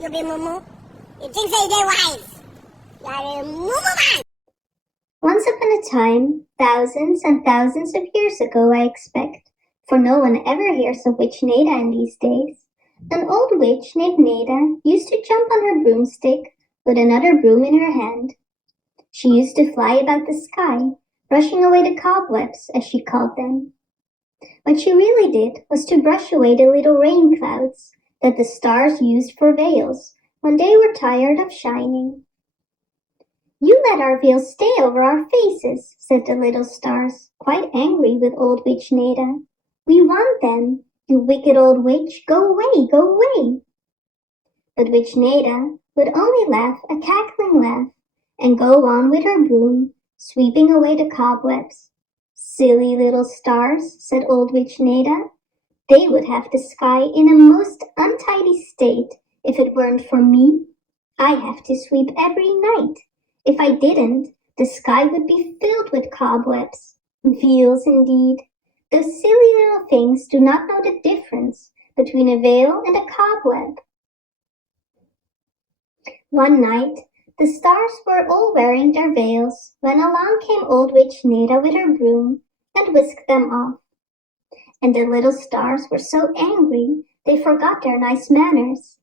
You be moo. You think they wise. You're a moo man. Once upon a time, thousands and thousands of years ago, I expect, for no one ever hears of Witch Nada in these days, an old witch named Nada used to jump on her broomstick with another broom in her hand. She used to fly about the sky, brushing away the cobwebs, as she called them. What she really did was to brush away the little rain clouds that the stars used for veils when they were tired of shining. "You let our veils stay over our faces," said the little stars, quite angry with old Witch Nada. "We want them. You wicked old witch, go away, go away." But Witch Nada would only laugh a cackling laugh and go on with her broom, sweeping away the cobwebs. "Silly little stars," said old Witch Nada. "They would have the sky in a most untidy state if it weren't for me. I have to sweep every night. If I didn't, the sky would be filled with cobwebs. Veils indeed. Those silly little things do not know the difference between a veil and a cobweb." One night, the stars were all wearing their veils when along came old Witch Nada with her broom and whisked them off. And the little stars were so angry they forgot their nice manners.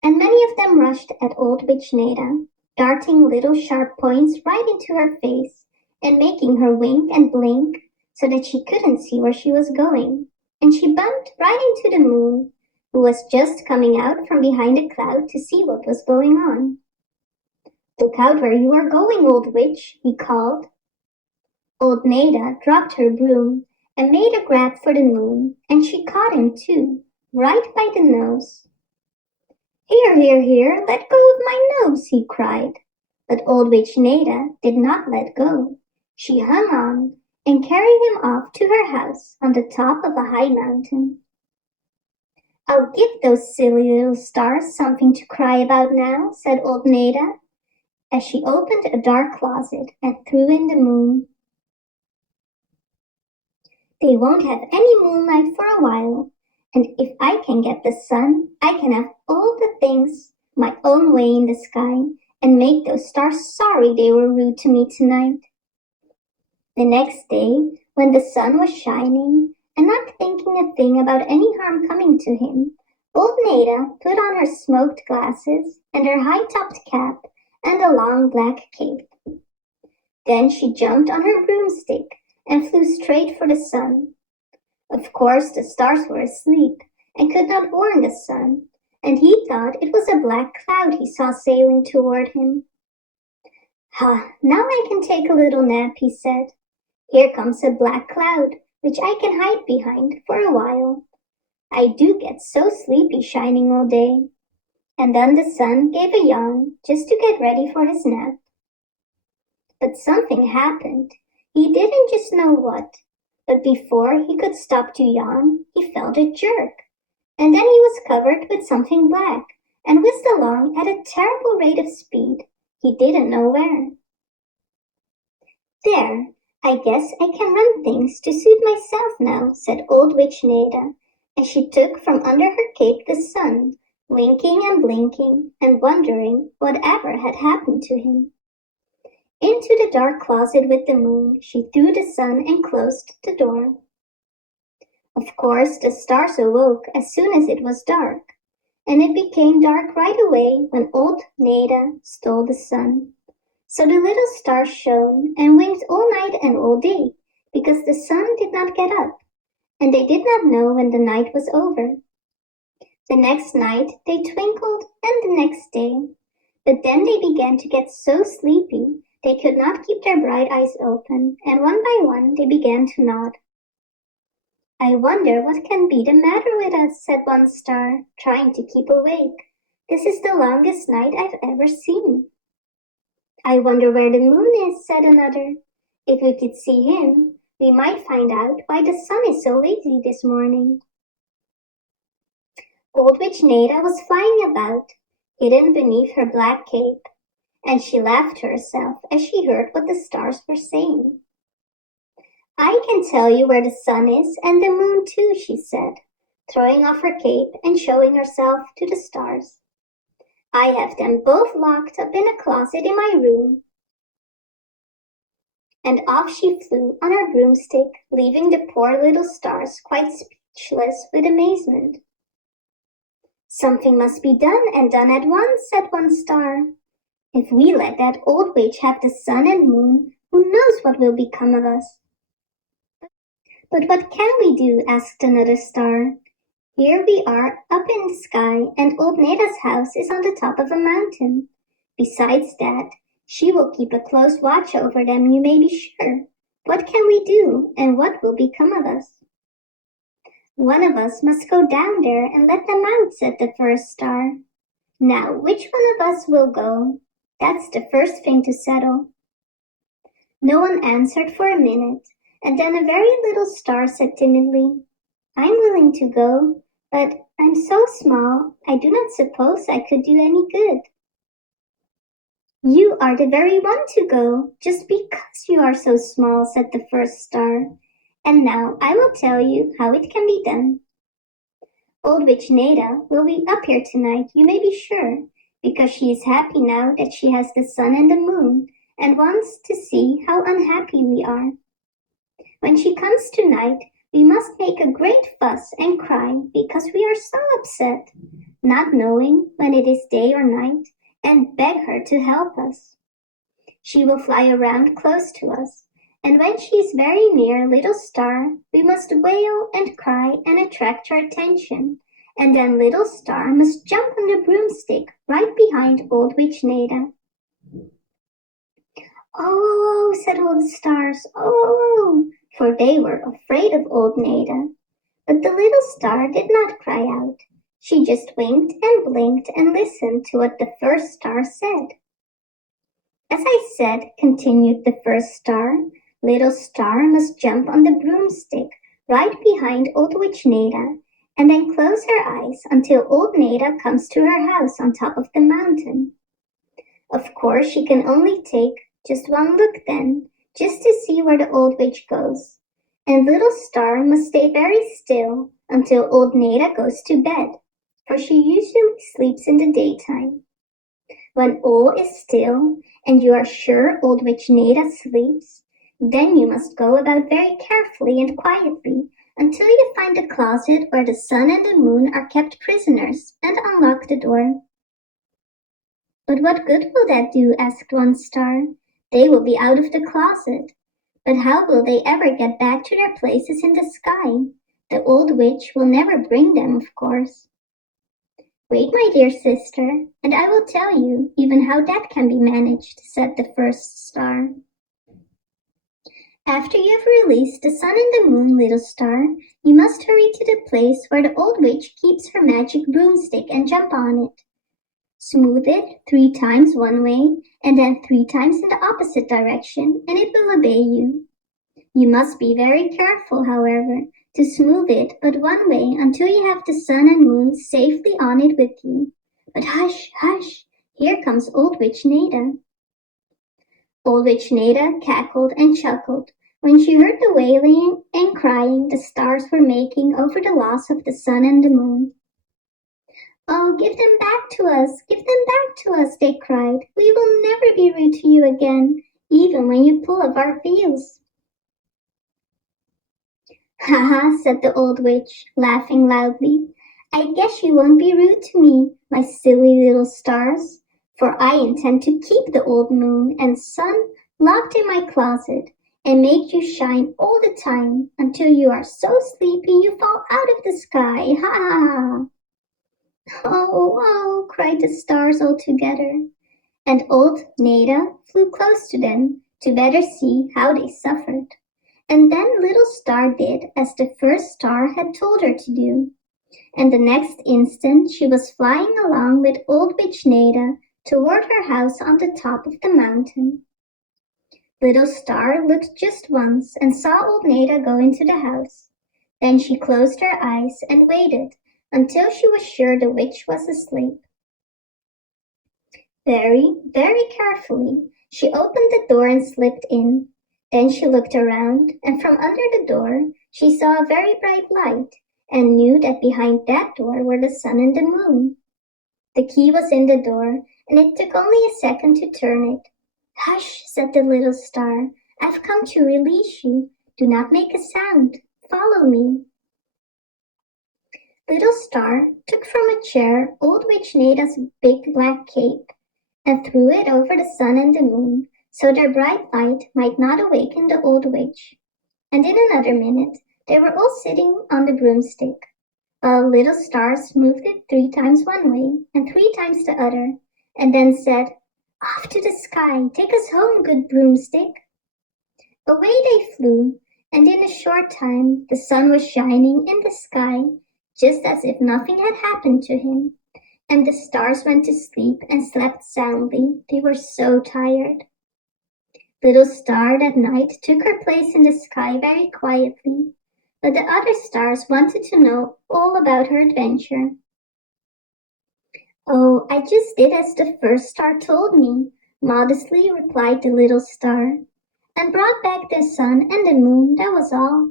And many of them rushed at old Witch Nada, darting little sharp points right into her face and making her wink and blink so that she couldn't see where she was going. And she bumped right into the moon, who was just coming out from behind a cloud to see what was going on. "Look out where you are going, old witch," he called. Old Nada dropped her broom and made a grab for the moon, and she caught him too, right by the nose. "Here, here, here, let go of my nose," he cried. But old Witch Nada did not let go. She hung on and carried him off to her house on the top of a high mountain. "I'll give those silly little stars something to cry about now," said old Nada, as she opened a dark closet and threw in the moon. "They won't have any moonlight for a while, and if I can get the sun, I can have all the things my own way in the sky and make those stars sorry they were rude to me tonight." The next day, when the sun was shining and not thinking a thing about any harm coming to him, old Nada put on her smoked glasses and her high-topped cap and a long black cape. Then she jumped on her broomstick and flew straight for the sun. Of course, the stars were asleep and could not warn the sun, and he thought it was a black cloud he saw sailing toward him. "Ha, now I can take a little nap," he said. "Here comes a black cloud, which I can hide behind for a while. I do get so sleepy shining all day." And then the sun gave a yawn just to get ready for his nap. But something happened. He didn't just know what, but before he could stop to yawn, he felt a jerk. And then he was covered with something black and whizzed along at a terrible rate of speed. He didn't know where. "There, I guess I can run things to suit myself now," said old Witch Nada, as she took from under her cape the sun, winking and blinking and wondering whatever had happened to him. Into the dark closet with the moon she threw the sun and closed the door. Of course, the stars awoke as soon as it was dark, and it became dark right away when old Nada stole the sun. So the little stars shone and winked all night and all day, because the sun did not get up, and they did not know when the night was over. The next night they twinkled, and the next day. But then they began to get so sleepy they could not keep their bright eyes open, and one by one they began to nod. "I wonder what can be the matter with us," said one star, trying to keep awake. "This is the longest night I've ever seen." "I wonder where the moon is," said another. "If we could see him, we might find out why the sun is so lazy this morning." Old Witch Nada was flying about, hidden beneath her black cape, and she laughed to herself as she heard what the stars were saying. "I can tell you where the sun is and the moon too," she said, throwing off her cape and showing herself to the stars. I have them both locked up in a closet in my room." And off she flew on her broomstick, leaving the poor little stars quite speechless with amazement. "Something must be done, and done at once," said one star. "If we let that old witch have the sun and moon, who knows what will become of us?" "But what can we do?" asked another star. "Here we are up in the sky, and old Neda's house is on the top of a mountain. Besides that, she will keep a close watch over them, you may be sure. What can we do, and what will become of us?" "One of us must go down there and let them out," said the first star. "Now, which one of us will go? That's the first thing to settle." No one answered for a minute, and then a very little star said timidly, "I'm willing to go, but I'm so small, I do not suppose I could do any good." "You are the very one to go, just because you are so small," said the first star. "And now I will tell you how it can be done. Old Witch Neda will be up here tonight, you may be sure, because she is happy now that she has the sun and the moon, and wants to see how unhappy we are. When she comes tonight, we must make a great fuss and cry because we are so upset, not knowing when it is day or night, and beg her to help us. She will fly around close to us, and when she is very near Little Star, we must wail and cry and attract her attention, and then Little Star must jump on the broomstick right behind Old Witch Neda." "Oh," said all the stars, "oh," for they were afraid of old Neda. But the little star did not cry out. She just winked and blinked and listened to what the first star said. "As I said," continued the first star, "Little Star must jump on the broomstick right behind Old Witch Neda, and then close her eyes until old Neda comes to her house on top of the mountain. Of course, she can only take just one look then, just to see where the old witch goes. And Little Star must stay very still until old Neda goes to bed, for she usually sleeps in the daytime. When all is still, and you are sure old Witch Neda sleeps, then you must go about very carefully and quietly until you find the closet where the sun and the moon are kept prisoners, and unlock the door." "But what good will that do?" asked one star. "They will be out of the closet. But how will they ever get back to their places in the sky? The old witch will never bring them, of course." "Wait, my dear sister, and I will tell you even how that can be managed," said the first star. "After you have released the sun and the moon, Little Star, you must hurry to the place where the old witch keeps her magic broomstick and jump on it. Smooth it 3 times one way, and then 3 times in the opposite direction, and it will obey you. You must be very careful, however, to smooth it but one way until you have the sun and moon safely on it with you. But hush, hush, here comes Old Witch Neda." Old Witch Neda cackled and chuckled when she heard the wailing and crying the stars were making over the loss of the sun and the moon. "Oh, give them back to us, give them back to us," they cried. "We will never be rude to you again, even when you pull up our wheels." "Ha ha," said the old witch, laughing loudly. "I guess you won't be rude to me, my silly little stars, for I intend to keep the old moon and sun locked in my closet and make you shine all the time until you are so sleepy you fall out of the sky. Ha ha ha." "Oh, oh," cried the stars all together, and old Neda flew close to them to better see how they suffered. And then Little Star did as the first star had told her to do, and the next instant she was flying along with Old Witch Neda toward her house on the top of the mountain. Little Star looked just once and saw old Neda go into the house. Then she closed her eyes and waited until she was sure the witch was asleep. Very, very carefully, she opened the door and slipped in. Then she looked around, and from under the door she saw a very bright light, and knew that behind that door were the sun and the moon. The key was in the door, and it took only a second to turn it. "Hush," said the little star. "I've come to release you. Do not make a sound. Follow me." Little Star took from a chair Old Witch Nada's big black cape and threw it over the sun and the moon, so their bright light might not awaken the old witch. And in another minute they were all sitting on the broomstick, while Little Star smoothed it 3 times one way and 3 times the other, and then said, "Off to the sky, take us home, good broomstick." Away they flew, and in a short time the sun was shining in the sky, just as if nothing had happened to him, and the stars went to sleep and slept soundly. They were so tired. Little Star that night took her place in the sky very quietly, but the other stars wanted to know all about her adventure. "Oh, I just did as the first star told me," modestly replied the little star, "and brought back the sun and the moon, that was all."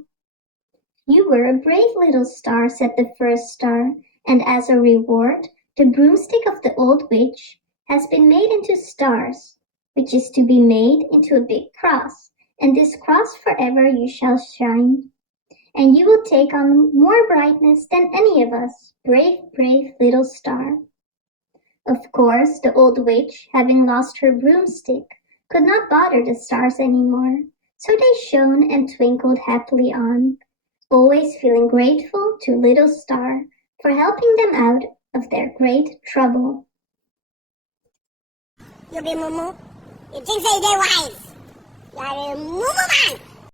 "You were a brave little star," said the first star, "and as a reward, the broomstick of the old witch has been made into stars, which is to be made into a big cross, and this cross forever you shall shine. And you will take on more brightness than any of us, brave, brave little star." Of course, the old witch, having lost her broomstick, could not bother the stars any more, so they shone and twinkled happily on, always feeling grateful to Little Star for helping them out of their great trouble. You be moo. You think say they wise. You are a moo man.